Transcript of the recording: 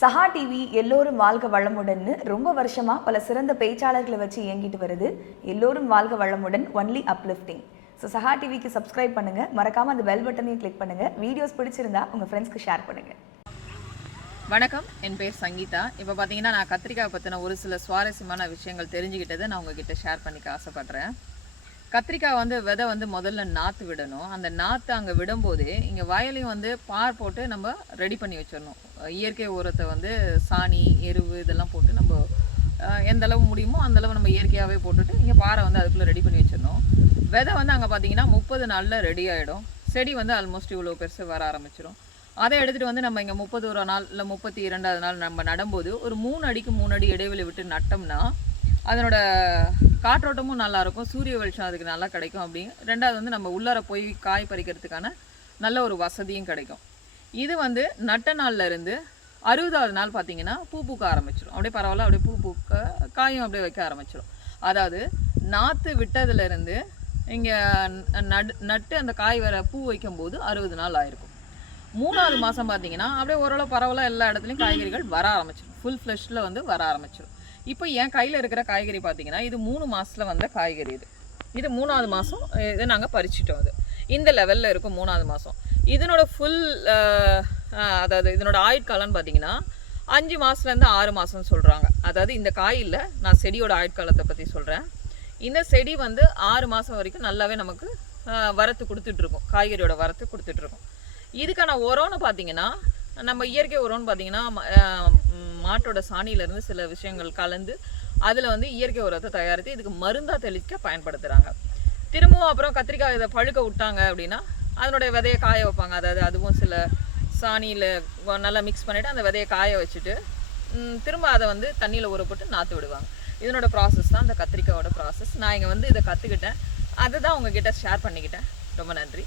சஹா TV எல்லோரும் வாழ்க வளமுடன் ரொம்ப வருஷமா பல சிறந்த பேச்சாளர்களை வச்சு இயங்கிட்டு வருது. எல்லோரும் வாழ்க வளமுடன் ஒன்லி அப்லிஃப்டிங். ஸோ சஹா டிவிக்கு சப்ஸ்கிரைப் பண்ணுங்க, மறக்காம அந்த பெல் பட்டனையும் கிளிக் பண்ணுங்க. வீடியோஸ் பிடிச்சிருந்தா உங்க ஃப்ரெண்ட்ஸ்க்கு ஷேர் பண்ணுங்க. வணக்கம், என் பேர் சங்கீதா. இப்போ பார்த்தீங்கன்னா நான் கத்திரிக்காய் பற்றின ஒரு சில சுவாரஸ்யமான விஷயங்கள் தெரிஞ்சுக்கிட்டதை நான் உங்ககிட்ட ஷேர் பண்ணிக்க ஆசைப்பட்றேன். கத்திரிக்காய் விதை முதல்ல நாற்று விடணும். அந்த நாற்று அங்கே விடும்போதே இங்கே வயலையும் பார் போட்டு நம்ம ரெடி பண்ணி வச்சிடணும். இயற்கை உரத்தை சாணி, எருவு இதெல்லாம் போட்டு நம்ம எந்த அளவு முடியுமோ அந்தளவு நம்ம இயற்கையாகவே போட்டுட்டு இங்கே பாறை அதுக்குள்ளே ரெடி பண்ணி வச்சிடணும். விதை அங்கே பார்த்தீங்கன்னா 30 நாளில் ரெடி ஆகிடும். செடி ஆல்மோஸ்ட் இவ்வளோ பெருசு வர ஆரம்பிச்சிடும். அதை எடுத்துகிட்டு நம்ம இங்கே 31 நாள் இல்லை 32வது நாள் நம்ம நடும்போது ஒரு 3 அடிக்கு 3 அடி இடைவெளி விட்டு நட்டோம்னா அதனோட காற்றோட்டமும் நல்லாயிருக்கும், சூரிய வெளிச்சம் அதுக்கு நல்லா கிடைக்கும். அப்படி ரெண்டாவது நம்ம உள்ளார போய் காய் பறிக்கிறதுக்கான நல்ல ஒரு வசதியும் கிடைக்கும். இது நட்ட நாளில் இருந்து 60வது நாள் பார்த்தீங்கன்னா பூ பூக்க ஆரம்பிச்சிடும். அப்படியே பரவாயில்ல, அப்படியே பூ பூக்க காயும் அப்படியே வைக்க ஆரம்பிச்சிடும். அதாவது நாற்று விட்டதுலேருந்து இங்கே நட்டு அந்த காய் வர பூ வைக்கும்போது 60 நாள் ஆயிருக்கும். 3வது மாதம் பார்த்தீங்கன்னா அப்படியே ஓரளவு பரவாயில்ல, எல்லா இடத்துலையும் காய்கறிகள் வர ஆரம்பிச்சிடும். ஃபுல் ஃப்ளெஷ்ல வர ஆரம்பிச்சிடும். இப்போ என் கையில் இருக்கிற காய்கறி பார்த்தீங்கன்னா இது 3 மாதத்தில் வந்த காய்கறி. இது 3வது மாதம் இது நாங்கள் பறிச்சிட்டோம். அது இந்த லெவலில் இருக்கும் 3வது மாதம். இதனோட ஃபுல் அதாவது இதனோட ஆயுட்காலம்னு பார்த்தீங்கன்னா 5 மாதத்துலேருந்து 6 மாதம்னு சொல்கிறாங்க. அதாவது இந்த காயில் நான் செடியோட ஆயுட்காலத்தை பற்றி சொல்கிறேன். இந்த செடி 6 மாதம் வரைக்கும் நல்லாவே நமக்கு வரத்து கொடுத்துட்ருக்கோம், காய்கறியோட வரத்து கொடுத்துட்ருக்கோம். இதுக்கான உரம்னு பார்த்தீங்கன்னா நம்ம இயற்கை உரம்னு பார்த்தீங்கன்னா மாட்டோட சாணியிலேருந்து சில விஷயங்கள் கலந்து அதில் இயற்கை உரத்தை தயாரித்து இதுக்கு மருந்தாக தெளிக்க பயன்படுத்துகிறாங்க. திரும்பவும் அப்புறம் கத்திரிக்காய் இதை பழுக்க விட்டாங்க அப்படின்னா அதனுடைய விதையை காய வைப்பாங்க. அதாவது அதுவும் சில சாணியில் நல்லா மிக்ஸ் பண்ணிவிட்டு அந்த விதையை காய வச்சுட்டு திரும்ப அதை தண்ணியில் ஊற போட்டு நாற்று விடுவாங்க. இதனோட ப்ராசஸ் தான் இந்த கத்திரிக்காயோட ப்ராசஸ். நான் இங்கே இதை கற்றுக்கிட்டேன், அதை தான் உங்ககிட்ட ஷேர் பண்ணிக்கிட்டேன். ரொம்ப நன்றி.